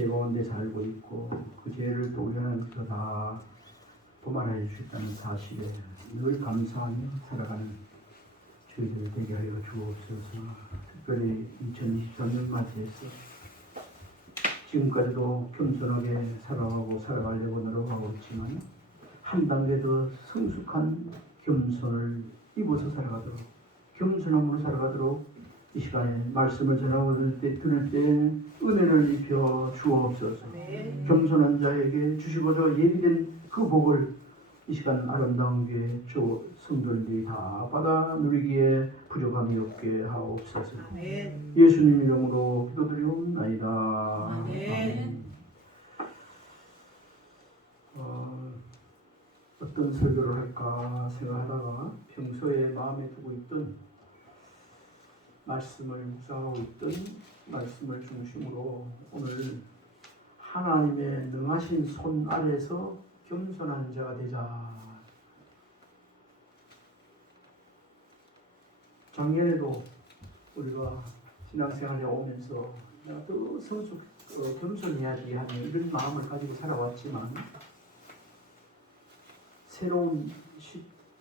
죄 가운데 살고 있고 그 죄를 또 우리 하나님께서 다 도말해 주셨다는 사실에 늘 감사하며 살아가는 저희들 되게 하여 주옵소서. 특별히 2023년 맞이해서 지금까지도 겸손하게 살아가려고 노력하고 있지만 한 단계 더 성숙한 겸손을 입어서 살아가도록, 겸손함으로 살아가도록 이 시간에 말씀을 전하고 들을 때 은혜를 입혀 주옵소서. 네. 겸손한 자에게 주시고자 예비된 그 복을 이 시간 아름다운 교회 성도들이 다 받아 누리기에 부족함이 없게 하옵소서. 아멘. 예수님 이름으로 기도드리옵나이다. 아멘. 어떤 설교를 할까 생각하다가 평소에 마음에 두고 있던 말씀을 묵상하고 있던 말씀을 중심으로 오늘 하나님의 능하신 손 아래서 겸손한 자가 되자. 작년에도 우리가 신앙생활에 오면서 내가 더 겸손해야지 하는 이런 마음을 가지고 살아왔지만 새로운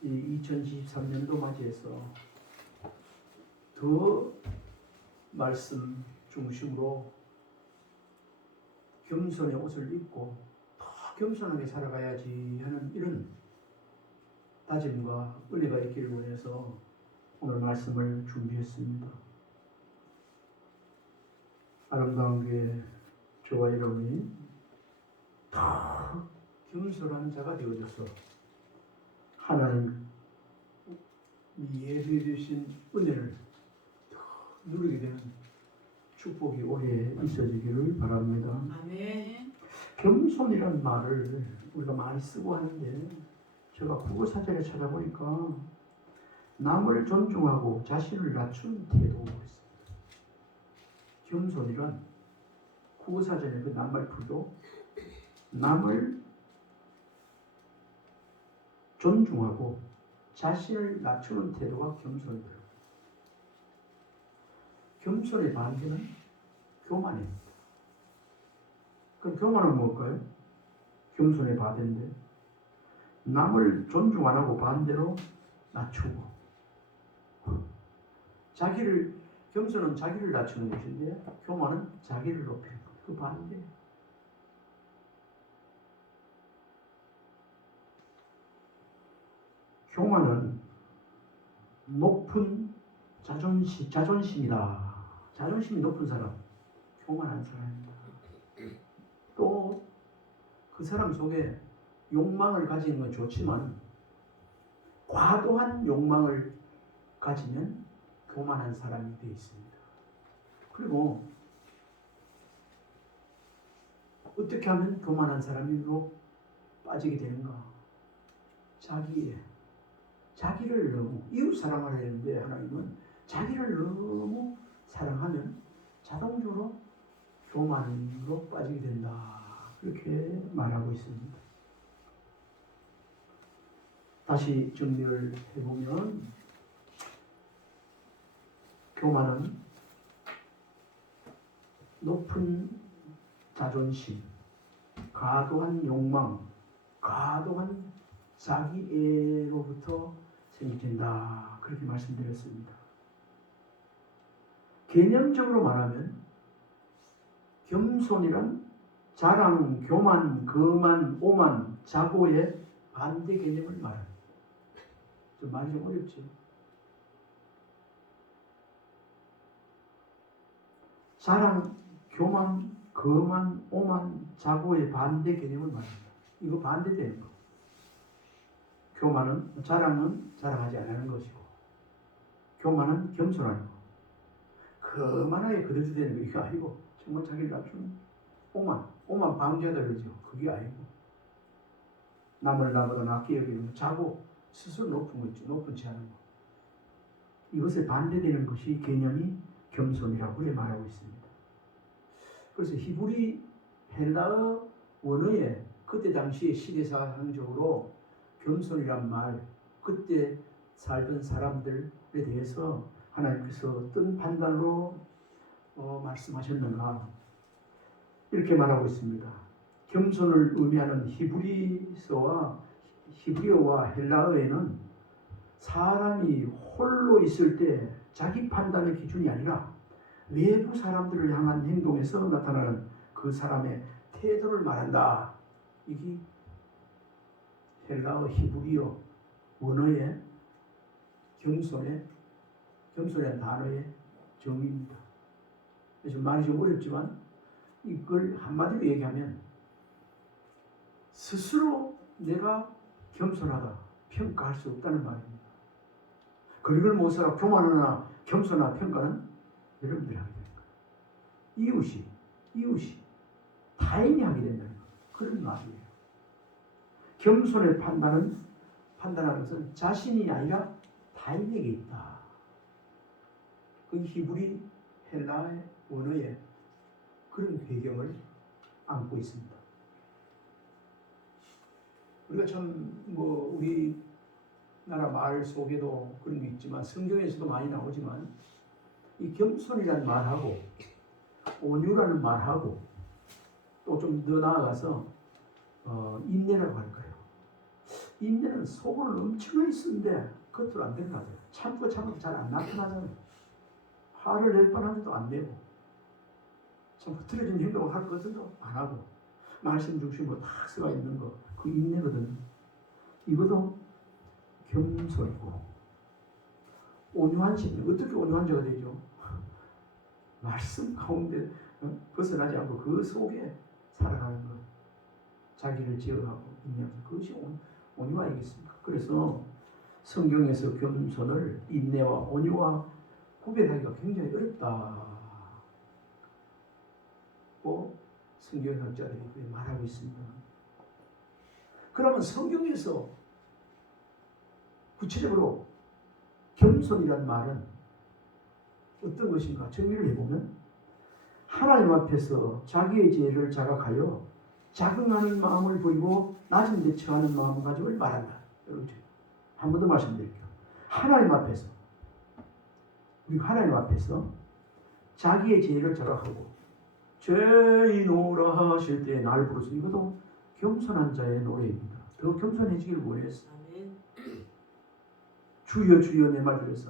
2023년도 맞이해서 더 말씀 중심으로 겸손의 옷을 입고 더 겸손하게 살아가야지 하는 이런 다짐과 은혜가 있기를 원해서 오늘 말씀을 준비했습니다. 아름다운 교회 저와 여러분이 더 겸손한 자가 되어져서 하나님이 예비해 주신 은혜를 더 누리게 되는 축복이 올해 있어지기를 바랍니다. 아멘. 겸손이란 말을 우리가 많이 쓰고 하는데 제가 국어사전에 찾아보니까 남을 존중하고 자신을 낮춘 태도가 있습니다. 겸손이란 국어사전에 그 낱말풀도 남을 존중하고 자신을 낮추는 태도가 겸손이다. 겸손의 반대는 교만입니다. 그럼 교만은 뭘까요? 겸손의 반대인데 남을 존중 안 하고 반대로 낮추고 겸손은 자기를 낮추는 것인데 교만은 자기를 높이는 것. 그 반대. 교만은 높은 자존심이다. 자존심이 높은 사람, 교만한 사람입니다. 또 그 사람 속에 욕망을 가지는 건 좋지만 과도한 욕망을 가지면 교만한 사람이 되어 있습니다. 그리고 어떻게 하면 교만한 사람으로 빠지게 되는가? 자기를 너무 이웃 사랑하려 했는데 하나님은 자기를 너무 사랑하면 자동적으로 교만으로 빠지게 된다. 그렇게 말하고 있습니다. 다시 정리를 해보면 교만은 높은 자존심, 과도한 욕망, 과도한 자기애로부터 생긴다. 그렇게 말씀드렸습니다. 개념적으로 말하면 겸손이란 자랑, 교만, 거만, 오만, 자고의 반대 개념을 말합니다. 좀 말이 좀 어렵죠. 자랑, 교만, 거만, 오만, 자고의 반대 개념을 말합니다. 이거 반대되는 거. 자랑은 자랑하지 않는 것이고 교만은 겸손하는 거. 거만하게 거들떠대는 거 이거 아니고 정말 자기를 낮추는 오만 방지하다 그러죠. 그게 아니고 남을 나보다 낮게 여기는 거. 자고 스스로 높은 거 있죠. 높은 치 않은 거. 이것에 반대되는 것이 개념이 겸손이라고 그래 말하고 있습니다. 그래서 히브리 헬라어 원어에 그때 당시에 시대사상적으로 겸손이란 말, 그때 살던 사람들에 대해서 하나님께서 어떤 판단으로 말씀하셨는가 이렇게 말하고 있습니다. 겸손을 의미하는 히브리어와 헬라어에는 사람이 홀로 있을 때 자기 판단의 기준이 아니라 외부 사람들을 향한 행동에서 나타나는 그 사람의 태도를 말한다. 이게 헬라어 히브리어 원어의 겸손이라는 단어의 정의입니다. 그래서 말이 좀 어렵지만 이걸 한마디로 얘기하면 스스로 내가 겸손하다 평가할 수 없다는 말입니다. 그걸 못 살아 교만하나 겸손하나 평가는 여러분들이 하게 되는 거예요. 이웃이 타인이 하게 된다는 그런 말이에요. 겸손의 판단하는 것은 자신이 아니라 타인에게 있다. 그 히브리 헬라의 원어에 그런 배경을 안고 있습니다. 우리가 참 우리나라 말 속에도 그런 게 있지만 성경에서도 많이 나오지만 이 겸손이라는 말하고 온유라는 말하고 또 좀 더 나아가서 인내라고 할 거예요. 인내는 속으로 엄청나게 쓰는데 겉으로 안 되는 것 같아요. 참고 잘 안 나타나잖아요. 화를 낼 뻔한데도 안 내고 참 흐트러진 행동을 할 것도 안 하고 말씀 중심으로 딱 쓰가 있는 거 그 인내거든요. 이것도 겸손이고 온유한 심. 어떻게 온유한 자가 되죠? 말씀 가운데 벗어나지 않고 그 속에 살아가는 것. 자기를 제어하고 인내하는 그것이 온유 아니겠습니까? 그래서 성경에서 겸손을 인내와 온유와 구별하기가 굉장히 어렵다고 성경 학자들이 말하고 있습니다. 그러면 성경에서 구체적으로 겸손이란 말은 어떤 것인가 정리를 해보면 하나님 앞에서 자기의 죄를 자각하여 자긍하는 마음을 보이고 낮은 데 처하는 마음가짐을 말한다. 여러분 한 번 더 말씀드릴게요. 우리 하나님 앞에서 자기의 죄를 자각하고 죄인오라 하실 때 날 부르소. 이것도 겸손한 자의 노래입니다. 더 겸손해지기를 원해서 주여 주여 내 말 들으소.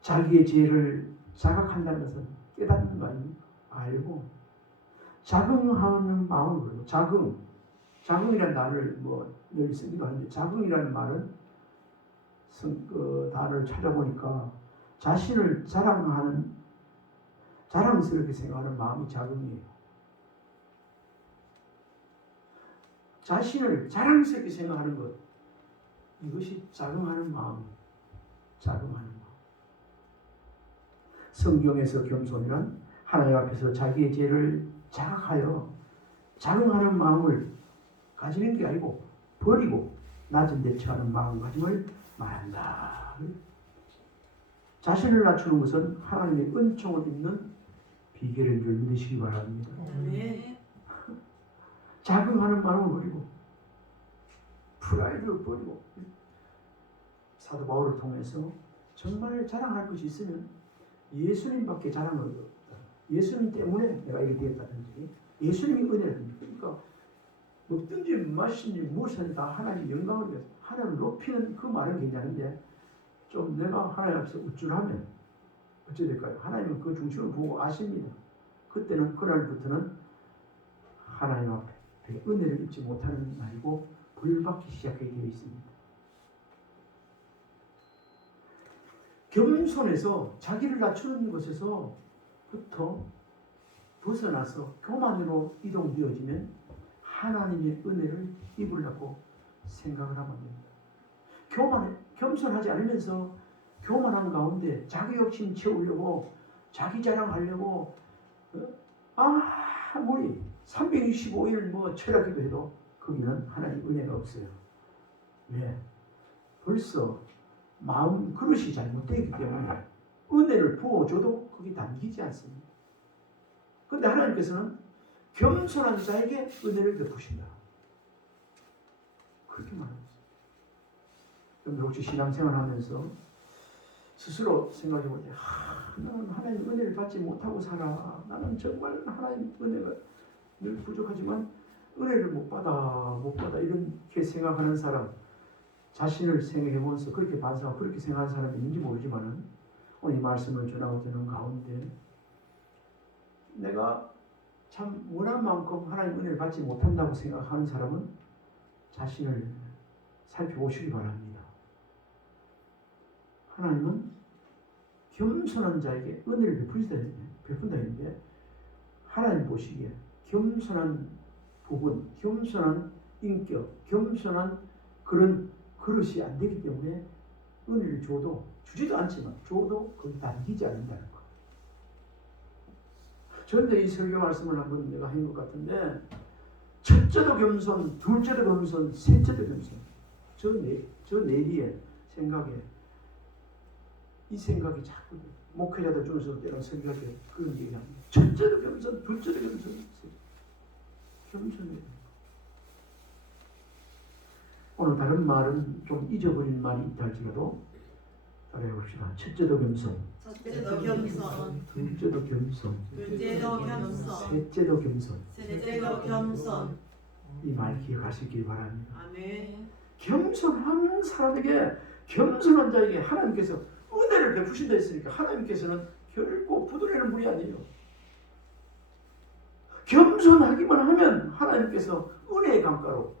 자기의 죄를 자각한다는 것은 깨닫는 거 아닙니까? 알고 자긍하는 마음으로 자긍이라는 단어를 늘 쓰기도 하는데 자긍이라는 말은 그 단어를 찾아보니까 자신을 자랑스럽게 생각하는 마음이 자긍이에요. 자신을 자랑스럽게 생각하는 것 이것이 자긍하는 마음. 성경에서 겸손이란 하나님 앞에서 자기의 죄를 자각하여 자긍하는 마음을 가지는 게 아니고 버리고 낮은 데 처하는 마음가짐을 말한다. 자신을 낮추는 것은 하나님의 은총을 입는 비결인 줄 믿으시기 바랍니다. 자긍하는 마음을 버리고 프라이드를 버리고 사도 바울을 통해서 정말 자랑할 것이 있으면 예수님밖에 자랑을 없다. 예수님 때문에 내가 이렇게 되었다든지 예수님이 은혜를 그러니까 먹든지 마시든지 무엇이든 다 하나님 영광을 위해서 하나님을 높이는 그 말은 괜찮은데 좀 내가 하나님 앞에서 우쭐하면 어찌 될까요? 하나님은 그 중심을 보고 아십니다. 그날부터는 하나님 앞에 은혜를 입지 못하는 날이고 벌받기 시작하게 되어 있습니다. 겸손해서 자기를 낮추는 것에서부터 벗어나서 교만으로 이동되어지면 하나님의 은혜를 입으려고 생각을 하면 됩니다. 겸손하지 않으면서 교만한 가운데 자기 욕심 채우려고 자기 자랑하려고 아무리 365일 철학기도 해도 거기는 하나님 은혜가 없어요. 왜? 벌써 마음 그릇이 잘못되기 때문에 은혜를 부어줘도 거기 담기지 않습니다. 그런데 하나님께서는 겸손한 자에게 은혜를 베푸신다. 그렇게 말합니다. 여러분들 혹시 신앙생활 하면서 스스로 생각해 볼 때, 나는 하나님 은혜를 받지 못하고 살아. 나는 정말 하나님 은혜가 늘 부족하지만 은혜를 못 받아 이렇게 생각하는 사람, 자신을 생각해 보면서 그렇게 반성하고 그렇게 생각하는 사람이 있는지 모르지만은 오늘 이 말씀을 전하고 되는 가운데 내가 참 원한 만큼 하나님 은혜를 받지 못한다고 생각하는 사람은 자신을 살펴보시기 바랍니다. 하나님은 겸손한 자에게 은혜를 베푼다 했는데 하나님 보시기에 겸손한 부분, 겸손한 인격, 겸손한 그런 그릇이 안 되기 때문에 은혜를 줘도 주지도 않지만 줘도 거기 담기지 않는다는 거. 저런데 이 설교 말씀을 한번 내가 한 것 같은데 첫째도 겸손, 둘째도 겸손, 셋째도 겸손. 저 내리의 생각에 이 생각이 자꾸 목회자들 중에서 때랑 설교할 때 그런 얘기합니다. 첫째도 겸손, 둘째도 겸손, 겸손해야 돼요. 오늘 다른 말은 좀 잊어버린 말이 있다 할지라도 따라해봅시다. 첫째도 겸손, 첫째도 겸손, 둘째도 겸손, 둘째도 겸손, 셋째도 겸손. 셋째도 겸손. 이 말 기억하시길 바랍니다. 아멘. 겸손한 사람에게, 겸손한 자에게 하나님께서 은혜를 베푸신다 했으니까 하나님께서는 결코 부드러운 분이 아니에요. 겸손하기만 하면 하나님께서 은혜의 강가로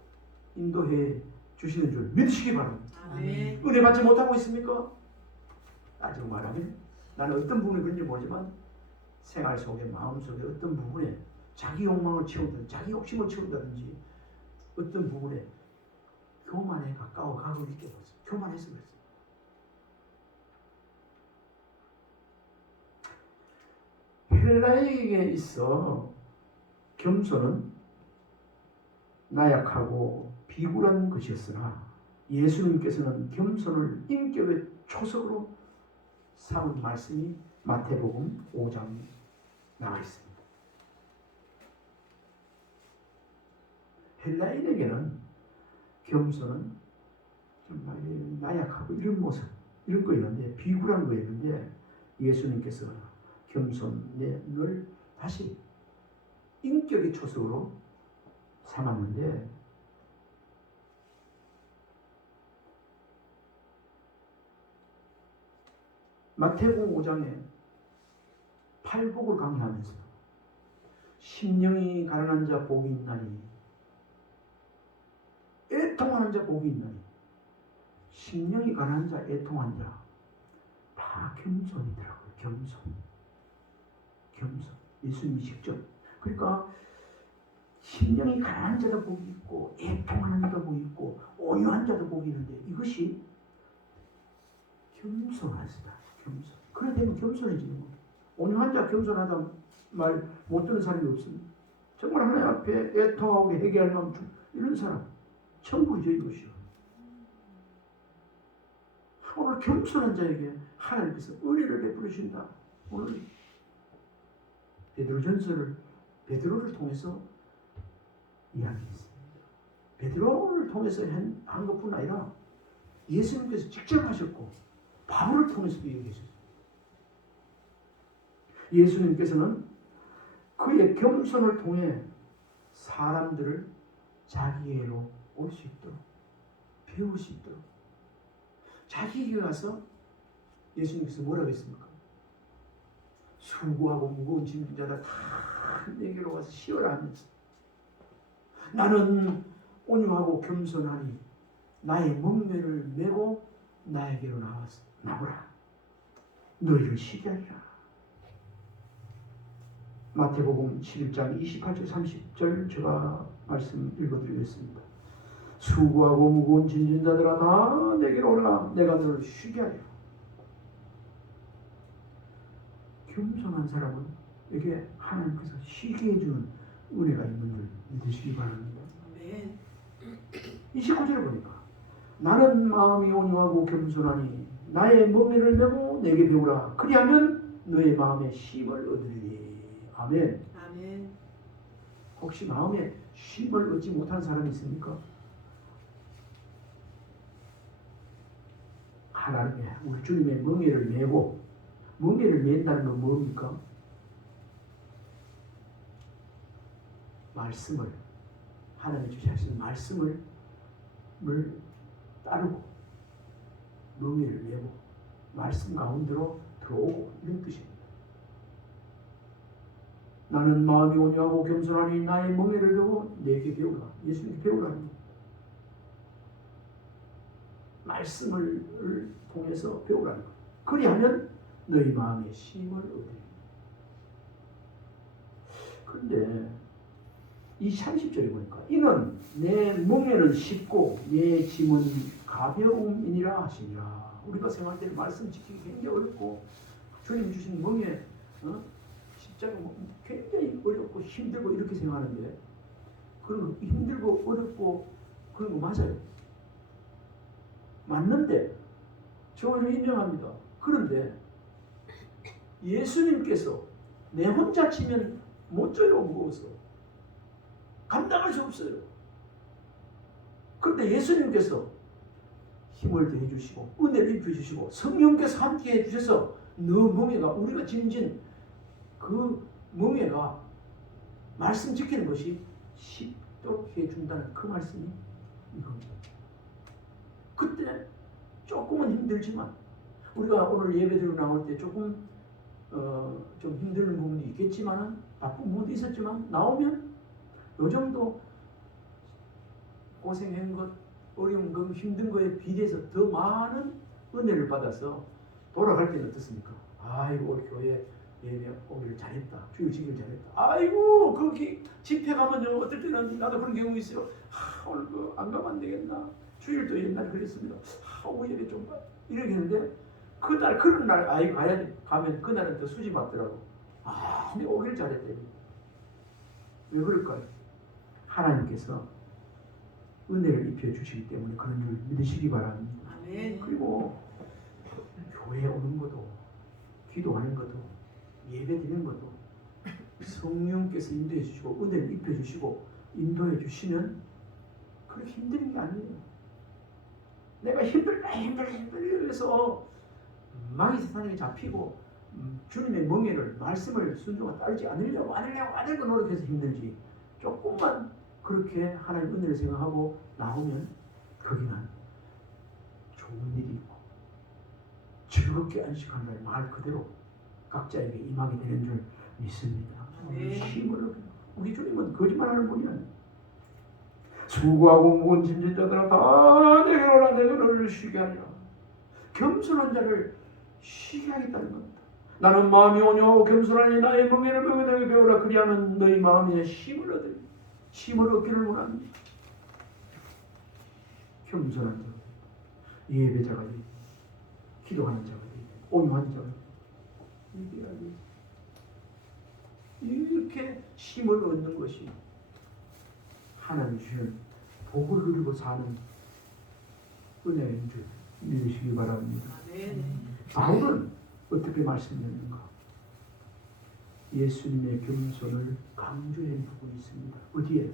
인도해 주시는 줄 믿으시기 바랍니다. 아멘. 은혜 받지 못하고 있습니까? 따지고 말하면 나는 어떤 부분이 그런지 모르지만 생활 속에, 마음 속에 어떤 부분에 자기 욕망을 채우든지 자기 욕심을 채운다든지 어떤 부분에 교만에 가까워 가고 있게 됐어요. 교만해서 그랬어요. 헬라에게 있어 겸손은 나약하고 비굴한 것이었으나 예수님께서는 겸손을 인격의 초석으로 삼은 말씀이 마태복음 5장에 나와 있습니다. 헬라인에게는 겸손은 정말 나약하고 이런 모습, 이런 거였는데, 비굴한 거였는데 예수님께서 겸손을 다시 인격의 초석으로 삼았는데 마태복음 5장에 팔복을 강의하면서 심령이 가난한 자 복이 있나니, 애통하는 자 복이 있나니, 심령이 가난한 자, 애통한 자 다 겸손이더라고요. 겸손. 예수님이 직접. 그러니까 심령이 가난한 자도 복이 있고 애통하는 자도 복이 있고 온유한 자도 복이 있는데 이것이 겸손하시다. 겸손. 그래 되면 겸손해지는 거예요. 온유한 자, 겸손하다 말 못 듣는 사람이 없습니다. 정말 하나님 앞에 애통하고 회개할 마음 이런 사람 천국이죠, 이것이요. 오늘 겸손한 자에게 하나님께서 은혜를 베풀으신다. 오늘 베드로전서를 베드로를 통해서 이야기했습니다. 베드로를 통해서 한 것뿐 아니라 예수님께서 직접 하셨고 바울을 통해서도 얘기하셨어요. 예수님께서는 그의 겸손을 통해 사람들을 자기에게로 올 수 있도록, 배울 수 있도록, 자기에게 가서 예수님께서 뭐라고 했습니까? 수고하고 무거운 짐진 자들 다 내게로 와서 쉬어라 하면서 나는 온유하고 겸손하니 나의 멍매를 메고 나에게로 나오라. 너희를 쉬게 하리라. 마태복음 11장 28절 30절 제가 말씀 읽어드리겠습니다. 수고하고 무거운 짐진 자들아 다 내게로 오라. 내가 너를 쉬게 하리라. 겸손한 사람은 여기에 하나님께서 쉬게 해주는 은혜가 있는 줄 믿으시기 바랍니다. 아멘. 29절을 보니까 나는 마음이 온유하고 겸손하니 나의 멍에를 메고 내게 배우라. 그리하면 너의 마음에 쉼을 얻으리니. 아멘. 아멘. 혹시 마음에 쉼을 얻지 못한 사람이 있습니까? 하나님의 우리 주님의 멍에를 메고, 멍에를 맨다는 건 뭡니까? 말씀을, 하나님 주시는 말씀을 따르고 멍에를 메고 말씀 가운데로 들어오고, 이런 뜻입니다. 나는 마음이 온유하고 겸손하니 나의 멍에를 배워 내게 배우라. 예수님께 배우라는 거예요. 말씀을 통해서 배우라는 거예요. 그리하면 너희 마음에 쉼을 얻으리라. 그런데 이 30절에 보니까 이는 내 멍에는 쉽고 내 짐은 가벼움이니라 하시니라. 우리가 생활할 때 말씀 지키기 굉장히 어렵고, 주님 주신 멍에 십자가 굉장히 어렵고 힘들고 이렇게 생각하는데, 그런 힘들고 어렵고 그런 거 맞아요. 맞는데 저는 인정합니다. 그런데 예수님께서 내 혼자 치면 못 져요. 무거워서 감당할 수 없어요. 그런데 예수님께서 힘을 더해 주시고 은혜를 입혀 주시고 성령께서 함께 해 주셔서 너 멍에가, 우리가 짐진 그 멍에가 말씀 지키는 것이 쉽도록 해준다는 그 말씀이 이겁니다. 그때 조금은 힘들지만, 우리가 오늘 예배드리고 나올 때 조금 좀 힘든 부분이 있겠지만, 바쁜 부분도 있었지만, 나오면 요 정도 고생한 것, 어려운 것, 힘든 거에 비례해서 더 많은 은혜를 받아서 돌아갈 때는 어떻습니까? 아이고, 우리 교회 예배 오기를 잘했다. 주일 지기를 잘했다. 아이고, 거기 집회 가면요, 어떨 때는 나도 그런 경우 있어요. 오늘 안 가면 안 되겠나. 주일도 옛날에 그랬습니다. 오후 예배 좀 이렇게 했는데, 그날 그런 날 아이고 가야 돼. 가면 그날은 더 수지 받더라고. 근데 오기를 잘했대. 왜 그럴까요? 하나님께서 은혜를 입혀 주시기 때문에 그런 줄 믿으시기 바랍니다. 아멘. 그리고 교회에 오는 것도, 기도하는 것도, 예배 드리는 것도 성령께서 인도해 주시고 은혜를 입혀 주시고 인도해 주시면 그렇게 힘든 게 아니에요. 내가 힘들다 이래서 마귀 세상에 잡히고 주님의 멍에를, 말씀을 순종하고 따르지 않으려고 노력해서 힘들지, 조금만 그렇게 하나님 은혜를 생각하고 나오면 거기는 좋은 일이 있고 즐겁게 안식한다는 말 그대로 각자에게 임하게 되는 줄 믿습니다. 힘을, 우리 주님은 거짓말하는 분이 아니에요. 수고하고 무거운 짐진 자들아 다 내게로 오라. 내가 너를 쉬게 하리라. 겸손한 자를 쉬게 하겠다는 겁니다. 나는 마음이 온유하고 겸손하니 나의 멍에를 메고 내게 배우라. 그리하면 너희 마음에 힘을 얻으리. 힘을 얻기를 원합니다. 겸손한 자, 예배자가 되고 기도하는 자가 되고 온유한 자가 되고 이렇게 힘을 얻는 것이 하나님 주시는 복을 누리고 사는 은혜인 줄 믿으시기 바랍니다. 아멘. 바울은 어떻게 말씀드렸는가? 예수님의 겸손을 강조한 부분이 있습니다. 어디에?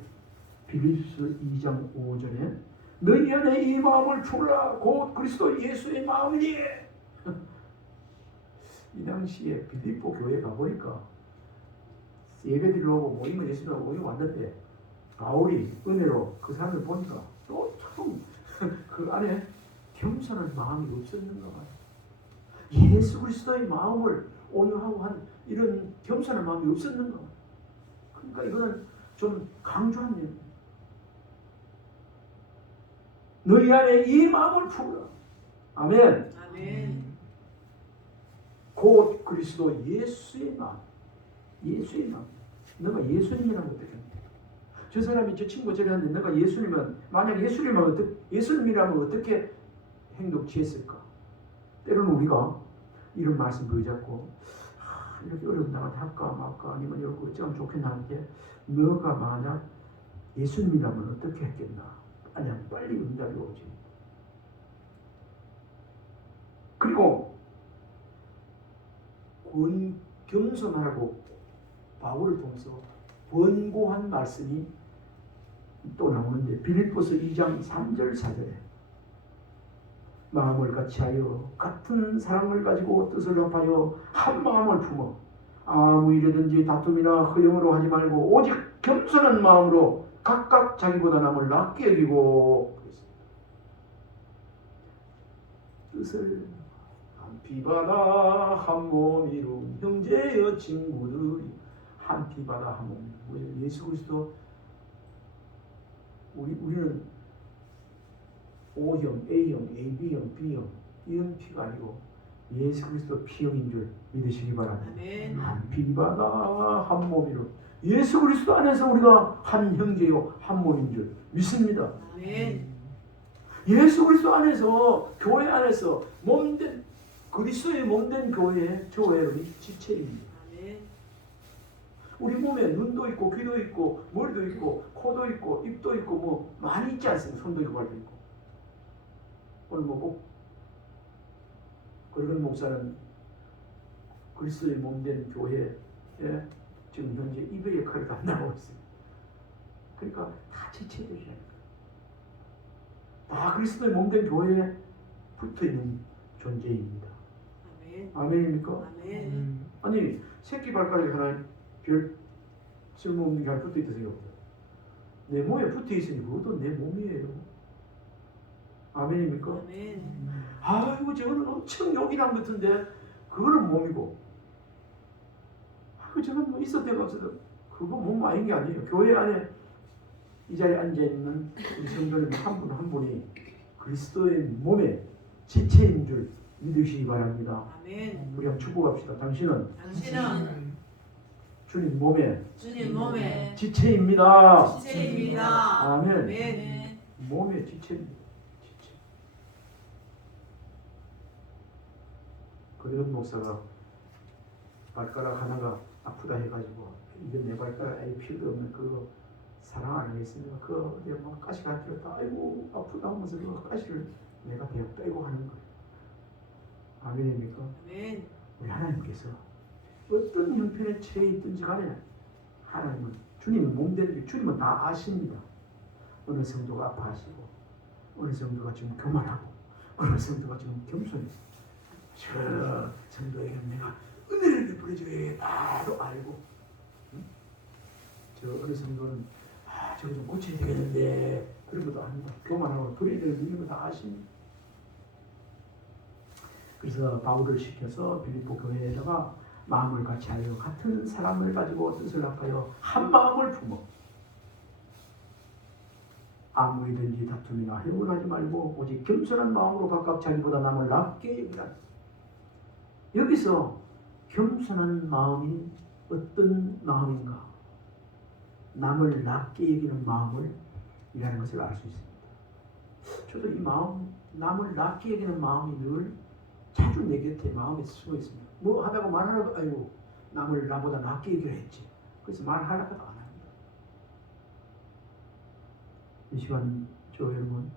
빌립보서 2장 5절에 너희 안에 이 마음을 주라 곧 그리스도 예수의 마음이니. 이 당시에 빌립보 교회 가보니까 예배드리려고 모임을 예수님하고 모임 왔는데 바울이 은혜로 그 사람을 보니까 또 참 그 안에 겸손한 마음이 없었는가 봐요. 예수 그리스도의 마음을 온유하고 한 이런 겸손한 마음이 없었는가 봐요. 그러니까 이거는 좀 강조한 내용이에요. 너희 안에 이 마음을 품으라. 아멘. 아멘. 곧 그리스도 예수의 마음. 예수의 마음. 너가 예수님이라고 어떻게 합니까? 저 사람이 저 친구가 저래 하는데 내가 예수님은, 만약 예수님이라면 어떻게 행동 취했을까? 때로는 우리가 이런 말씀 보여잡고 이렇게 어려운 나한테 할까 말까 아니면 이렇게 어쩌면 좋겠나 하는데, 너가 만약 예수님이라면 어떻게 했겠나? 아니야, 빨리 응답이 오지. 그리고 겸손하라고 바울을 통해서 권고한 말씀이 또 나오는데 빌립보서 2장 3절 4절에 마음을 같이하여 같은 사랑을 가지고 뜻을 합하여 한 마음을 품어 아무 일이든지 다툼이나 허영으로 하지 말고 오직 겸손한 마음으로 각각 자기보다 남을 낫게 여기고 뜻을 한 피바다 한 몸이로 형제여 친구들이 한 피바다 한 몸. 우리 예수 그리스도 우리는 O형, A형, AB형, B형 이런 피가 아니고 예수 그리스도 P형인 줄 믿으시기 바랍니다. 아멘. 한 피바다 한 몸이로 예수 그리스도 안에서 우리가 한 형제요 한 몸인 줄 믿습니다. 아멘. 예수 그리스도 안에서 교회 안에서 몸된 그리스도의 몸된 교회에 우리 지체입니다. 아멘. 우리 몸에 눈도 있고 귀도 있고 머리도 있고 코도 있고 입도 있고 뭐 많이 있지 않습니까? 손도 있고 발도 있고. 오늘 꼭 그런 목사는 그리스도의 몸된 교회에 지금 현재 200의 역할을 담당하고 있습니다. 그러니까 다 지체되셔야 돼요. 다 그리스도의 몸된 교회에 붙어있는 존재입니다. 아멘. 아멘입니까? 아멘. 아니 새끼 발가락에 하나 별 쓸모없는 게 하나 붙어있다 생각해보세요. 내 몸에 붙어있으니 그것도 내 몸이에요. 아멘입니까? 아멘. 아이고 저거는 엄청 요긴한 것 같은데 그거는 몸이고 저건 뭐 있어도 없어도 그거 몸 아닌 게 아니에요. 교회 안에 이 자리에 앉아있는 우리 성도님 한 분 한 분이 그리스도의 몸의 지체인 줄 믿으시기 바랍니다. 아멘. 우리 한번 축복합시다. 당신은 당신은 주님 몸의 주님 몸의 지체입니다. 지체입니다. 아멘. 아멘. 몸의 지체입니다. 지체. 그런 목사가 발가락 하나가 아프다 해가지고 이건 내 발가락 아예 필요도 없는 그거 사랑 안 하겠습니까? 그거 내가 막 가시 간tir었다 아이고 아프다 하면서 그 가시를 내가 대어 빼고 하는 거예요. 아멘입니까? 아멘. 우리 하나님께서 어떤 형편에 처해 있든지 간에 하나님은 주님은 몸되는 게 주님은 다 아십니다. 어느 성도가 아파하시고 어느 성도가 지금 교만하고 어느 성도가 지금 겸손해. 저 성도에게는 내가 은혜를 베풀어줘야겠다도 알고 응? 저 어느 성도는 저거 좀 고쳐야 되겠는데 그런 것도 아닙니다. 교만하고 교회를 믿는 거 다 아십니다. 그래서 바울을 시켜서 빌립보 교회에다가 마음을 같이하여 같은 사랑을 가지고 뜻을 합하여 한 마음을 품어 아무 일든지 다툼이나 해을 하지 말고 오직 겸손한 마음으로 각각 자기보다 남을 낫게 여기라. 여기서 겸손한 마음이 어떤 마음인가? 남을 낫게 여기는 마음을 이라는 것을 알 수 있습니다. 저도 이 마음, 남을 낫게 여기는 마음이 늘 자주 내 곁에 마음에 숨어 있습니다. 뭐 하다가 말하라고 아이고 남을 나보다 낫게 여기려 했지. 그래서 말하려고도 안 합니다. 이 시간 저 여러분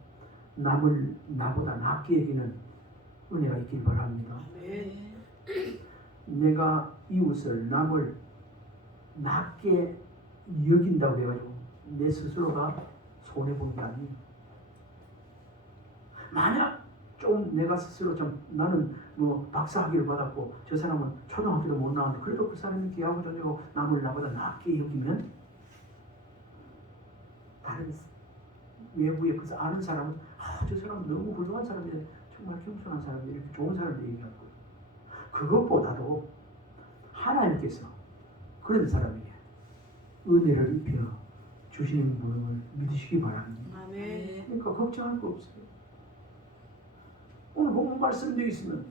남을 나보다 낫게 여기는 은혜가 있길 바랍니다. 아멘. 내가 이웃을 남을 낫게 여긴다고 해가지고 내 스스로가 손해보는 게 아니에요. 만약 좀 내가 스스로 좀 나는 뭐 박사학위를 받았고 저 사람은 초등학교도 못 나왔는데 그래도 그 사람이 기하고 다니고 남을 나보다 낫게 여기면 다른 외부에 그 아는 사람은 저 사람은 너무 훌륭한 사람이네 정말 겸손한 사람이네 이렇게 좋은 사람들 얘기할 거예요. 그것보다도 하나님께서 그런 사람에게 은혜를 입혀 주시는 분을 믿으시기 바랍니다. 아멘. 그러니까 걱정할 거 없어요. 오늘 본문 말씀되어 있으면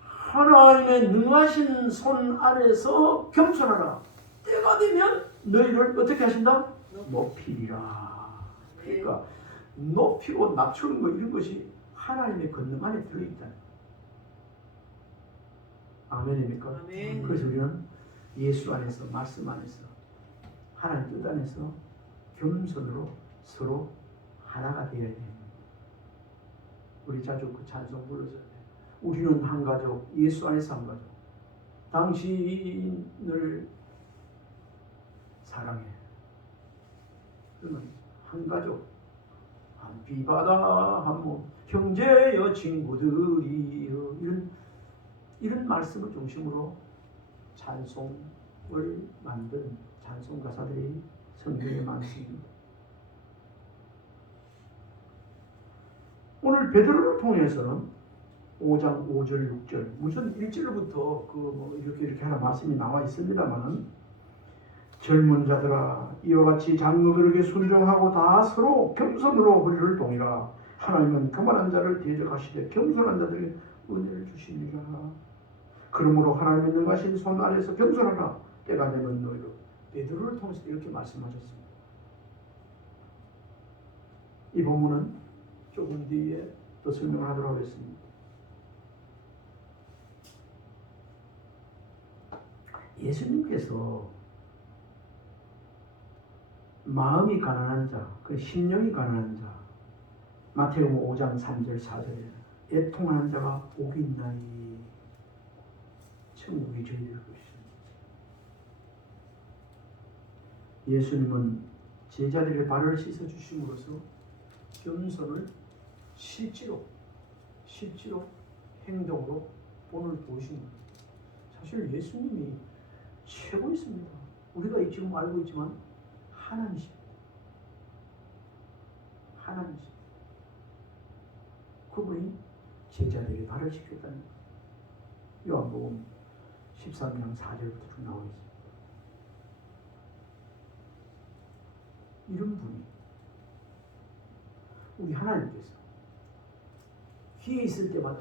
하나님의 능하신 손 아래서 겸손하라. 때가 되면 너희를 어떻게 하신다? 높이리라. 그러니까 높이고 낮추는 거 이런 것이 하나님의 권능 안에 들어있다. 아멘입니까? 아멘. 그래서 우리는 예수 안에서 말씀 안에서 하나님 뜻 안에서 겸손으로 서로 하나가 되어야 됩니다. 우리 자주 그 찬송 불러줘야 돼. 우리는 한 가족, 예수 안에서 한 가족. 당신을 사랑해. 그러면 한 가족, 비바다 한모 형제여 친구들이여 이런 말씀을 중심으로 찬송을 만든 찬송 가사들이 성경에 많습니다. 오늘 베드로를 통해서는 5장 5절 6절 무슨 1절부터 이렇게 하는 말씀이 나와 있습니다만은 젊은 자들아 이와 같이 장로들에게 순종하고 다 서로 겸손으로 허리를 동이라. 하나님은 교만한 자를 대적하시되 겸손한 자들에게 은혜를 주시니라. 그러므로 하나님의 능하신 손 아래에서 겸손하라. 때가 되면 너희로. 베드로를 통해서 이렇게 말씀하셨습니다. 이 본문은 조금 뒤에 또 설명을 하도록 하겠습니다. 예수님께서 마음이 가난한 자, 그 심령이 가난한 자, 마태복음 5장 3절 4절에 애통하는 자가 복이 있나니 천국이 저희들 것입니다. 예수님은 제자들의 발을 씻어 주심으로써 겸손을 실제로 행동으로 본을 보이신 겁니다. 사실 예수님이 최고였습니다. 우리가 지금 알고 있지만 하나님이십니다. 하나님이십니다. 그분이 제자들의 발을 씻겼다는 거예요. 요한복음 13장 4절부터 쭉 나와 있습니다. 이런 분이 우리 하나님께서 기회 있을 때마다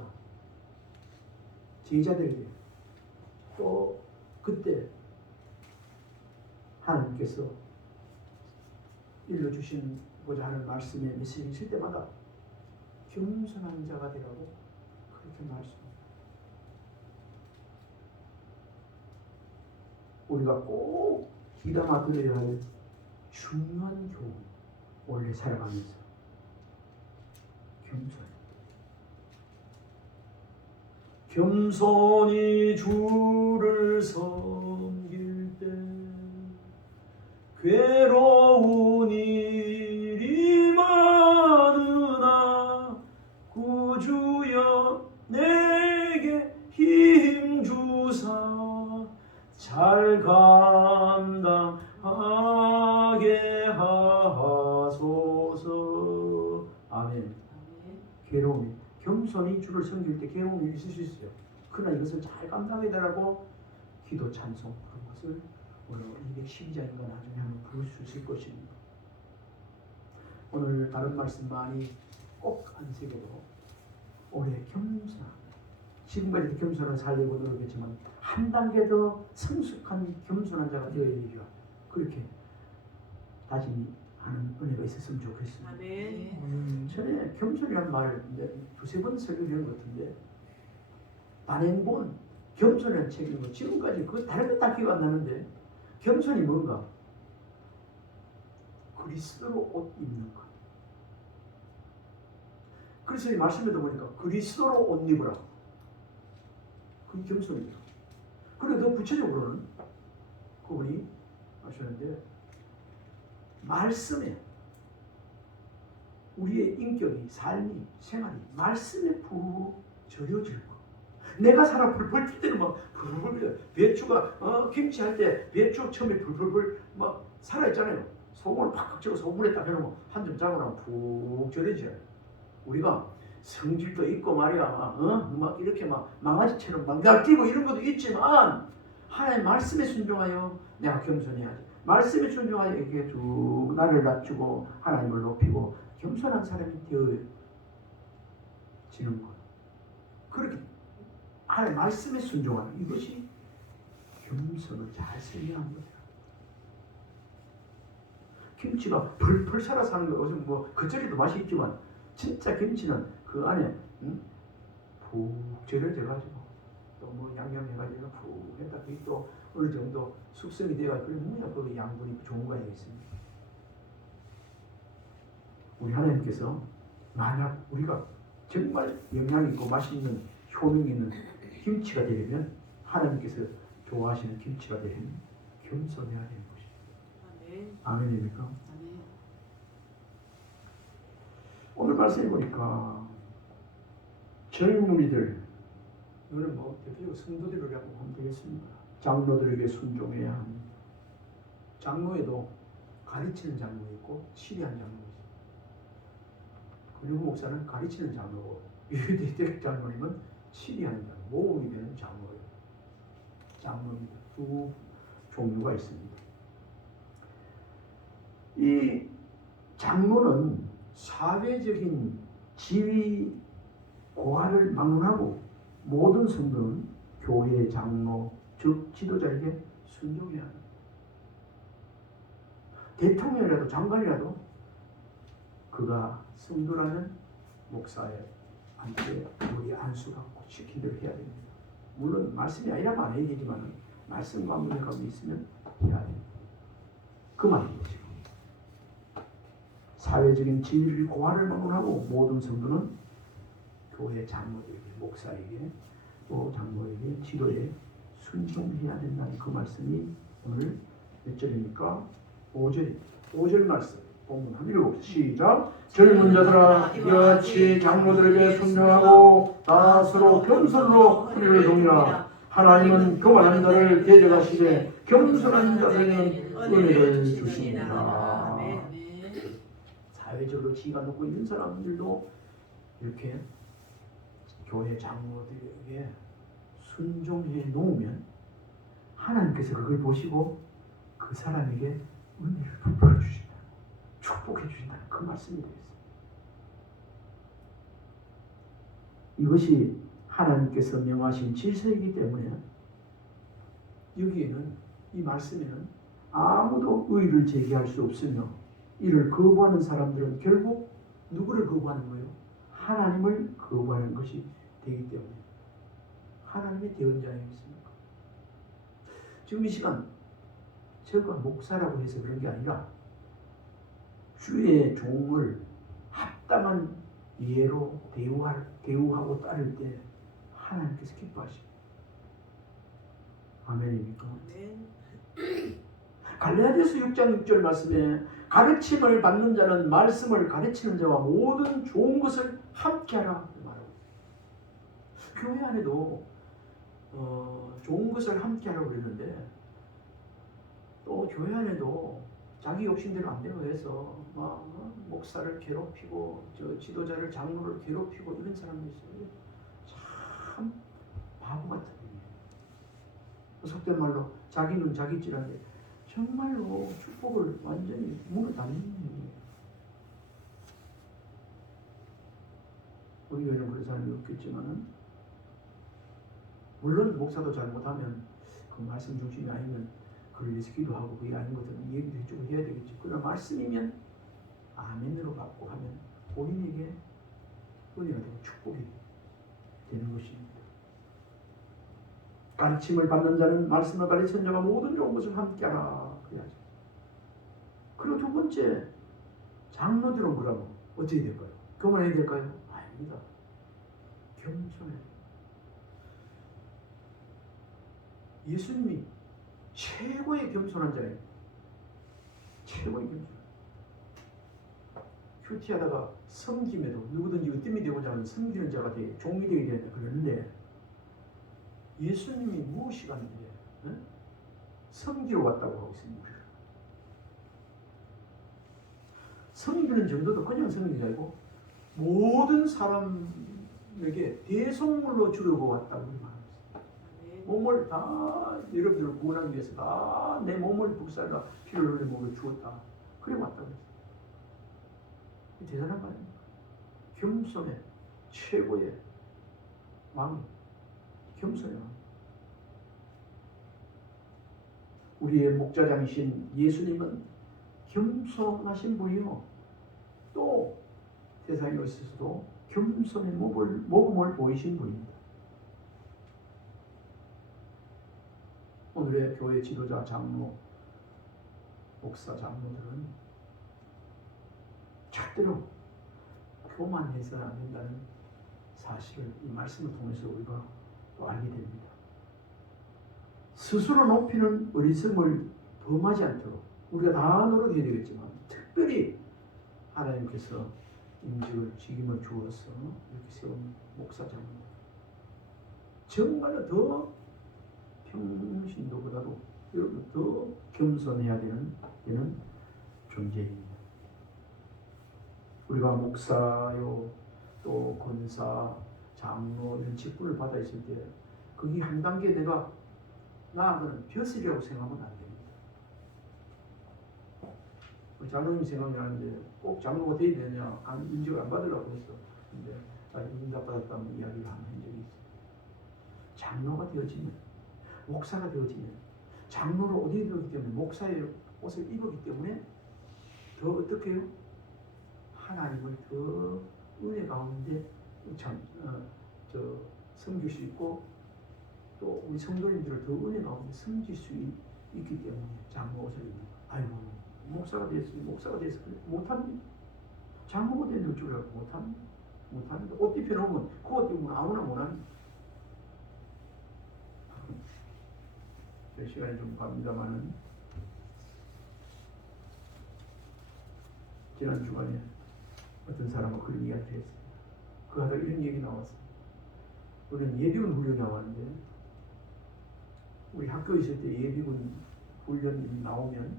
제자들에게 또 그때 하나님께서 일러주시고자 하는 말씀에 메시지 있을 때마다 겸손한 자가 되라고 그렇게 말씀합니다. 우리가 꼭 귀담아 들어야 할 중요한 교훈, 원래 살아가면서 겸손히 주를 섬길 때 괴로운 일이 많으나 구주여 내게 힘 주사 잘 감당하게 하소서. 아멘. 괴로움이 겸손히 주를 섬길 때 괴로움이 있을 수 있어요. 그러나 이것을 잘 감당해야 되라고 기도 찬송 그런 것을 오늘 212장인가 나중에 한번 부를 수 있을 것입니다. 오늘 다른 말씀 많이 꼭 안 새겨도 올해 겸손한, 지금까지도 겸손한 살려고 노력했지만 한 단계 더 성숙한 겸손한 자가 되어야 되리라. 그렇게 다짐하는 은혜가 있었으면 좋겠습니다. 아멘. 전에 겸손이란 말을 두세 번 설명한 것 같은데 반행본 겸손이라는 책인 지금까지 그 다른 거 다 기억 안 나는데 겸손이 뭔가? 그리스도로 옷 입는 것. 그래서 이 말씀에도 보니까 그리스도로 옷 입으라. 그게 겸손이다. 그리고 더 구체적으로는 그분이 하시는데 말씀에 우리의 인격이, 삶이, 생활이 말씀에 부절여질 거. 내가 살아 불풀 뛸 때는 막 불풀 배추가 김치할 때 배추 처음에 불풀 막 살아있잖아요. 소금을 팍팍 찍어 소금에 딱 해놓으면 한 점 잡고 나면 푹 절여져요. 우리가 성질도 있고 말이야 막 이렇게 막 망아지처럼 막 날뛰고 이런 것도 있지만 하나님 말씀에 순종하여 내가 겸손해야지. 말씀에 순종하여 이렇게 쭉 나를 낮추고 하나님을 높이고 겸손한 사람이 되어지는 것. 그렇게 하나님 말씀에 순종하는 이것이 겸손을 잘 설명한 거예요. 김치가 펄펄 살아 사는 거 요즘 뭐 겉절이도 맛이 있지만 진짜 김치는 그 안에 푹 절여져 가지고 또 뭐 양념해가지고 푹 했다 그게 또 어느 정도 숙성이 돼가지고 그러면 그 양분이 좋은 거야 있습니다. 우리 하나님께서 만약 우리가 정말 영양 있고 맛있는 효능 있는 김치가 되려면 하나님께서 좋아하시는 김치가 되려면 겸손해야 되는 것입니다. 아멘. 아멘입니까? 아멘. 오늘 말씀해 보니까 젊은이들, 이거는 뭐 대표적으로 성도들이라고 하면 되겠습니다. 장로들에게 순종해야 합니다. 장로에도 가르치는 장로 있고 치리한 장로 있어요. 근육 목사는 가르치는 장로고 유대적 장로님은 치리하는 장로, 모험이 되는 장로예요. 장로입니다. 두 종류가 있습니다. 이 장로는 사회적인 지위 고하를 막론하고 모든 성도는 교회 장로, 즉 지도자에게 순종해야 합니다. 대통령이라도 장관이라도 그가 성도라면 목사의 한테 우리 안수받고 시킨 대로 해야 됩니다. 물론 말씀이 아니라면 안 해야 되지만 말씀과 문제감이 있으면 해야 됩니다. 그 말이죠. 사회적인 지위를 고하를 막론하고 모든 성도는 교회 장로에게, 목사에게, 또 장로에게, 지도에 순종해야 된다는 그 말씀이 오늘 몇 절입니까? 5절입니다. 5절 말씀 본문 한번 읽어봅시다. 시작. 젊은 자들아 이와 같이 장로들에게 순종하고 다 서로 겸손으로 은혜를 동의하라. 하나님은 교만한 자를 대적하시되 겸손한 자들에게는 은혜를 주십니다. 사회적으로 지위가 높고 있는 사람들도 이렇게 교회 장로들에게 순종해 놓으면 하나님께서 그걸 보시고 그 사람에게 은혜를 베풀어 주신다, 축복해 주신다는 그 말씀이 되겠습니다. 이것이 하나님께서 명하신 질서이기 때문에 여기에는, 이 말씀에는 아무도 의의를 제기할 수 없으며 이를 거부하는 사람들은 결국 누구를 거부하는 거예요? 하나님을 거부하는 것이 되기 때문에 하나님의 대언자이겠습니까? 지금 이 시간 제가 목사라고 해서 그런 게 아니라 주의 종을 합당한 예로 대우하고 따를 때 하나님께서 기뻐하십니다. 아멘입니까? 갈라디아서 6장 6절 말씀에 가르침을 받는 자는 말씀을 가르치는 자와 모든 좋은 것을 함께하라 말하고 있어요. 교회 안에도 좋은 것을 함께하라고 그랬는데 또 교회 안에도 자기 욕심대로 안 되고 해서 막 목사를 괴롭히고 지도자를 장로를 괴롭히고 이런 사람들이 있어요. 참 바보 같은 분이에요. 속된 말로 자기는 자기지란데 정말로 축복을 완전히 문을 닫는 일이에요. 우리 교회는 그런 사람이 없겠지만은 물론 목사도 잘못하면 그 말씀 중심이 아니면 그를 위해서 기도하고 그게 아닌 것들은 얘기도 해주고 해야 되겠지. 그러나 말씀이면 아멘으로 받고 하면 본인에게 은혜가 되고 축복이 되는 것입니다. 가르침을 받는 자는 말씀을 가르치는 자가 모든 좋은 것을 함께하라 그래야죠. 그리고 두 번째, 장로들은 그러면 어떻게 될까요? 교만해야 될까요? 아닙니다. 겸손해. 예수님이 최고의 겸손한 자예요. 최고의 겸손. 큐티하다가 섬김에도 누구든지 으뜸이 되고자 하는 섬기는 자가 돼, 종이 되게 된다 그러는데 예수님이 무엇이 갔는데 섬기러 왔다고 하고 있습니다. 섬기는 정도도 그냥 섬기는 게 아니고 모든 사람에게 대속물로 주려고 왔다고 말합니다. 몸을 다 여러분들을 구원하기 위해서 다 내 몸을 불살라 피를 흘려 몸을 주었다. 그래 왔다고 했어요. 대단한 거 아닙니까? 겸손의 최고의 왕, 겸손의 왕. 우리의 목자장이신 예수님은 겸손하신 분이요. 또 세상에 있어서도 겸손의 모범을 보이신 분입니다. 오늘의 교회 지도자, 장로, 목사, 장로들은 절대로 교만해서는 안 된다는 사실을 이 말씀을 통해서 우리가 또 알게 됩니다. 스스로 높이는 어리석음을 범하지 않도록 우리가 다 노력해야 되겠지만 특별히 하나님께서 임직을 직임을 주어서 이렇게 세운 목사장 정말로 더 평신도보다도 여러분 더 겸손해야 되는 존재입니다. 우리가 목사요 또 권사 장로 이런 직분을 받아 있을 때 거기 한 단계 내가 나아가는 벼슬이라고 생각하면 안 됩니다. 장로님 생각이 나는데 꼭 장로가 돼야 되냐 인정을 안 받으려고 했어. 근데 응답받았다는 이야기를 한 적이 있어요. 장로가 되어지면 목사가 되어지면 장로로 어디에 되었기 때문에 목사의 옷을 입었기 때문에 더 어떻게 해요? 하나님을 더 은혜 가운데 섬길 수 있고 또 우리 성도님들을 더 은혜 가운데 섬길 수 있기 때문에 장로 옷을 입는 아이고 목사가 돼서 못합니다. 장로가 되는 줄 알고 못합니다. 옷 입혀놓으면 그 옷 입으면 아무나 못합니다. 시간이 좀 갑니다만은 지난 주간에 어떤 사람과 그런 이야기를 했습니다. 그 하다 이런 얘기 나왔어요. 우리는 예비군 훈련이 나왔는데 우리 학교에 있을 때 예비군 훈련이 나오면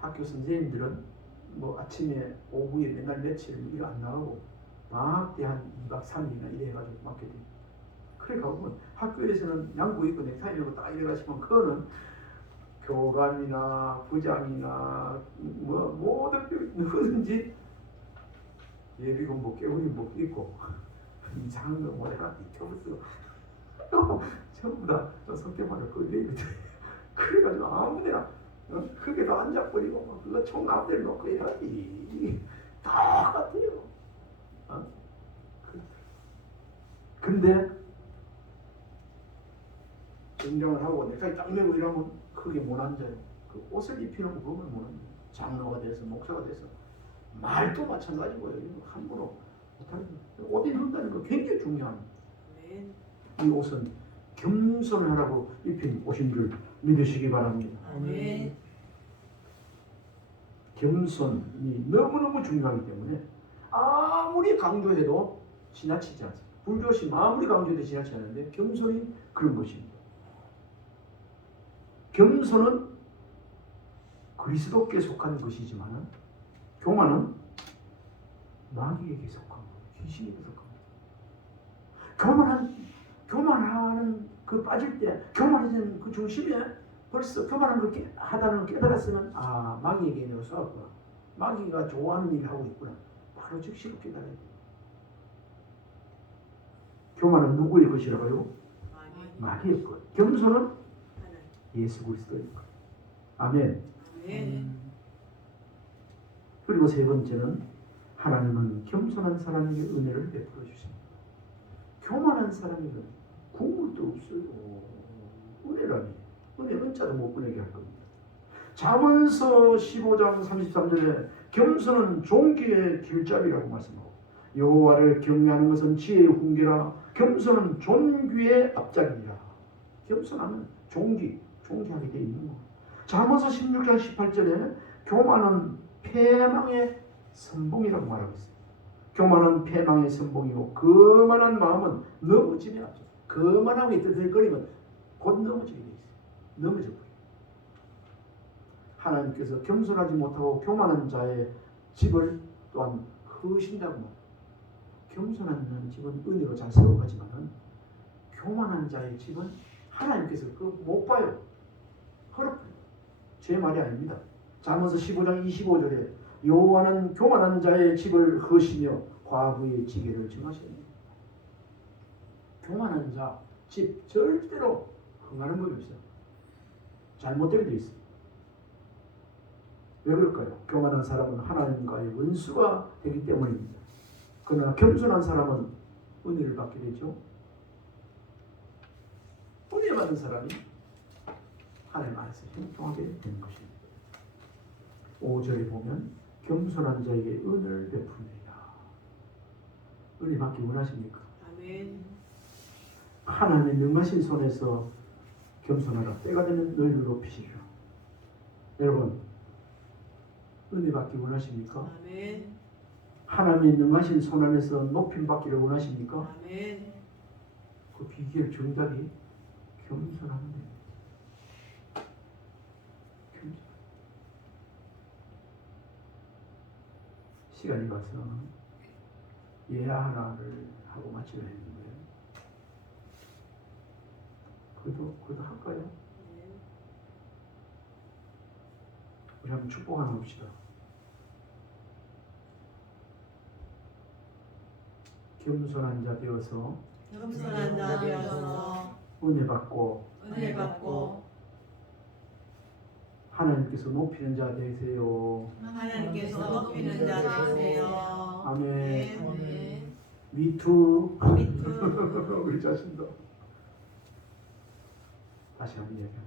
학교 선생님들은 뭐 아침에 오후에 맨날 며칠 일 안 나가고 방학 때 한 2박 3일이나 이래 해가지고 맡게 돼요. 그래 가보면 학교에서는 양복 입고 넥타이 메고 딱 이래 가시면 그거는 교관이나 부장이나 뭐 모든 누구든지 예비군복 깨우림복 입고 이상한 거 뭐라 입혀버렸어. 전부 다 석대만을 끌려있거든. 그래가지고 아무데나 흙에도 앉아버리고 그거 총 앞대를 놓고 해야지. 똑같아요. 근데 정장을 하고 넥타이 딱 메고 이러면 크게 못 앉아요. 그 옷을 입히는 거 보면 못 앉아요. 장로가 돼서 목사가 돼서 말도 마찬가지고요. 함부로 못하는 옷 입는다는 거 굉장히 중요합니다. 이 옷은 겸손하라고 입힌 옷인 줄 믿으시기 바랍니다. 아멘. 겸손이 너무너무 중요하기 때문에 아무리 강조해도 지나치지 않습니다. 불조심 아무리 강조해도 지나치지 않는데 겸손이 그런 것입니다. 겸손은 그리스도께 속한 것이지만 교만은 마귀에게 속한 것, 귀신에게 속한 것. 교만하는 그 빠질 때 교만해지는 그 중심에 벌써 교만한 걸 하다는 걸 깨달았으면 마귀에게 내가 쏘았구나. 마귀가 좋아하는 일을 하고 있구나. 바로 즉시로 깨달아야 돼. 교만은 누구의 것이라고요? 마귀의 것. 겸손은 예수 그리스도의 것. 아멘. 그리고 세 번째는 하나님은 겸손한 사람에게 은혜를 베풀어 주십니다. 교만한 사람에게 국물도 없어요. 은혜라니. 은혜는 자도 못 보내게 할 겁니다. 잠언서 15장 33절에 겸손은 존귀의 길잡이라고 말씀하고 여호와를 경외하는 것은 지혜의 훈계라 겸손은 존귀의 앞자리니라. 겸손하면 존귀하게 되어 있는 거예요. 잠언서 16장 18절에 교만은 패망의 선봉이라고 말하고 있습니다. 교만은 패망의 선봉이고 거만한 마음은 넘어짐에 앞서. 거만하고 들들거리면 곧 넘어지게 돼 있어요. 넘어져 버려요. 하나님께서 겸손하지 못하고 교만한 자의 집을 또한 허신다고 말합니다. 겸손한 집은 은혜로 잘 세워가지만은 교만한 자의 집은 하나님께서 그거 못 봐요. 허락해요. 제 말이 아닙니다. 잠언서 15장 25절에 여호와는 교만한 자의 집을 허시며 과부의 지게를 정하십니다. 교만한 자 집 절대로 흥하는 법이 없어요. 잘못되게 되어 있어요. 왜 그럴까요? 교만한 사람은 하나님과의 원수가 되기 때문입니다. 그러나 겸손한 사람은 은혜를 받게 되죠. 은혜 받은 사람이 하나님 안에서 형통하게 되는 것입니다. 5절에 보면 겸손한 자에게 은혜를 베풉니다. 은혜 받기 원하십니까? 아멘. 하나님의 명하신 손에서 겸손하라. 때가 되면 너희를 높이시리라. 여러분 은혜 받기 원하십니까? 아멘. 하나님의 능하신 손 안에서 높임 받기를 원하십니까? 아멘. 그 비결 정답이 겸손하면 됩니다. 겸손. 시간이 가서 예하 하나를 하고 마치려 했는데 그래도 할까요? 네. 우리 한번 축복 하나 봅시다. 겸손한 자 되어서 겸손한 자 되어서 은혜 받고 은혜 받고 하나님께서 높이는 자 되세요. 하나님께서 높이는 자 되세요. 아멘. 아멘. 미투. 미투. 우리 자신도 다시 한번 얘기합니다.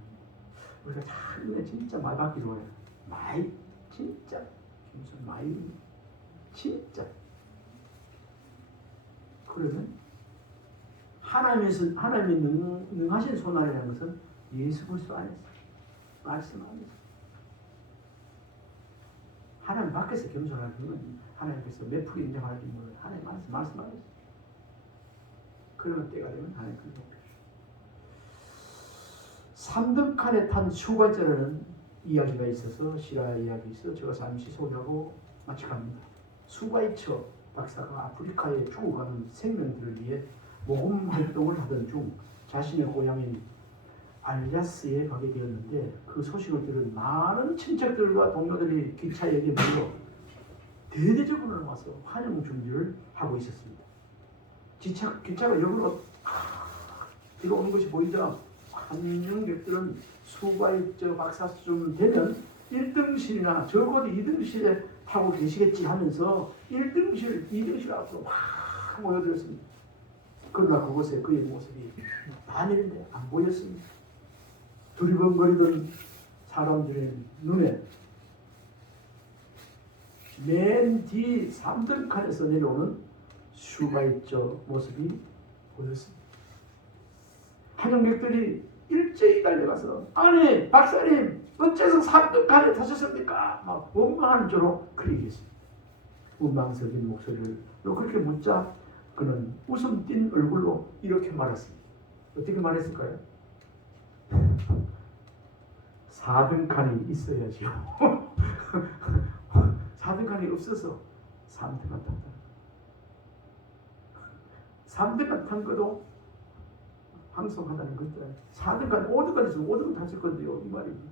우리가 참 은혜 진짜 많이 받기로 해요. 많이 진짜 겸손 많이 진짜. 그러면 하나님의 능하신 손안이라는 것은 예수 그리스도 안에서 말씀 안에서 하나님 밖에서 겸손하는 건 하나님께서 몇 풀이 인정하는지 모르는 하나님 말씀 안에서 그러면 때가 되면 하나님 그 높여 3등 칸에 탄 수발자라는 이야기가 있어서 실화 이야기 있어 제가 잠시 소개하고 마치갑니다. 수바이처 박사가 아프리카에 죽어가는 생명들을 위해 모금 활동을 하던 중 자신의 고향인 알자스에 가게 되었는데 그 소식을 들은 많은 친척들과 동료들이 기차역에 모여 대대적으로 나와서 환영 준비를 하고 있었습니다. 기차가 역으로 들어오는 것이 보이자 환영객들은 수바이처 박사쯤 되면 1등실이나 적어도 2등실에 타고 계시겠지 하면서 1등실, 2등실 앞으로 막 모여들었습니다. 그러나 그곳에 그의 모습이 반일인데 안 보였습니다. 두리번거리던 사람들의 눈에 맨 뒤 3등 칸에서 내려오는 슈바이처 모습이 보였습니다. 환영객들이 일제히 달려가서 아니 박사님 어째서 3등 칸에 타셨습니까? 막 원망하는 줄로 그렇게 얘기했습니다. 원망스러운 목소리를 그렇게 묻자 그는 웃음 띤 얼굴로 이렇게 말했습니다. 어떻게 말했을까요? 4등 칸이 있어야지요. 4등 칸이 없어서 3등 칸 탔다. 3등 칸 탄 것도 황송하다는 것들. 4등 칸, 5등 칸 있으면 5등 탔을 건데요. 이 말입니다.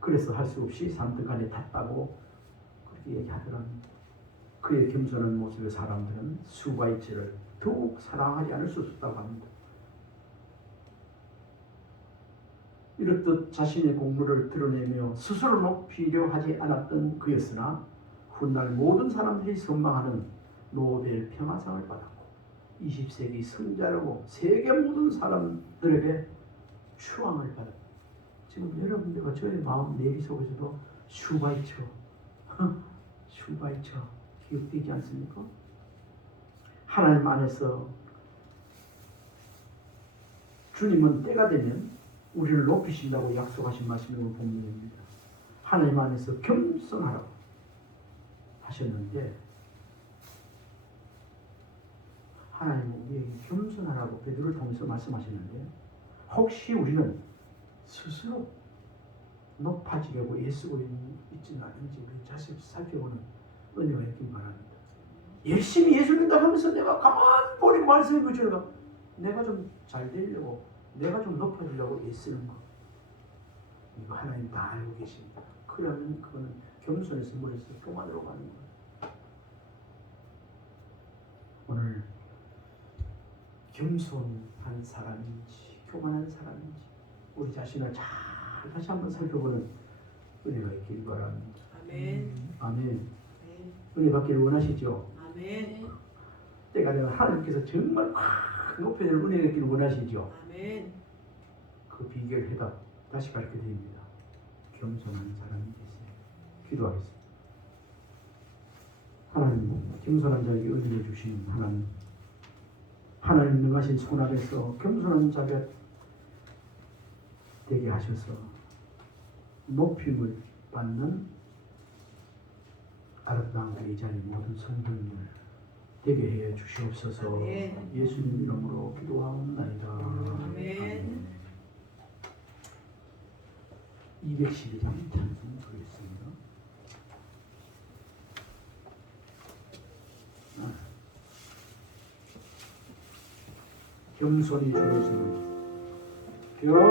그래서 할 수 없이 3등 칸에 탔다고 그렇게 얘기하더랍니다. 그의 겸손한 모습의 사람들은 수바이처를 더욱 사랑하지 않을 수 없다고 합니다. 이렇듯 자신의 공로를 드러내며 스스로 높이려 하지 않았던 그였으나 훗날 모든 사람들이 선망하는 노벨 평화상을 받았고 20세기 성자라고 세계 모든 사람들에게 추앙을 받았다. 지금 여러분들과 저의 마음 내비 속에서도 슈바이처 기억되지 않습니까? 하나님 안에서 주님은 때가 되면 우리를 높이신다고 약속하신 말씀으로 보면 됩니다. 하나님 안에서 겸손하라고 하셨는데 하나님은 우리에게 겸손하라고 베드로를 통해서 말씀하셨는데 혹시 우리는 스스로 높아지려고 애쓰고 있지는 않은지 우리 자신 살펴보는 은혜가 있길 바랍니다. 열심히 예수 믿는다고 하면서 내가 가만 보니 말씀해 주시는가 내가 좀 잘 되려고 내가 좀 높아지려고 애쓰는 거 이거 하나님 다 알고 계십니다. 그러면 그거는 겸손에서 물에서 교만으로 가는 거예요. 오늘 겸손한 사람인지 교만한 사람인지 우리 자신을 잘 다시 한번 살펴보는 은혜가 있길 바랍니다. 아멘. 아멘. 은혜 받기를 원하시죠? 아멘. 때가 되면 하나님께서 정말 높여주는 은혜가 있기를 원하시죠? 아멘. 그 비결 해답 다시 가르쳐 드립니다. 겸손한 사람이 되세요. 기도하겠습니다. 하나님 겸손한 자에게 은혜를 주시는 하나님 능하신 손 아래서 겸손한 자가 되게 하셔서 높임을 받는 아름다운 이 자리 모든 성도님을 되게 해 주시옵소서. 아멘. 예수님 이름으로 기도하옵나이다. 아멘. 212장 찬송 드리겠습니다. 겸손히 주를 섬기고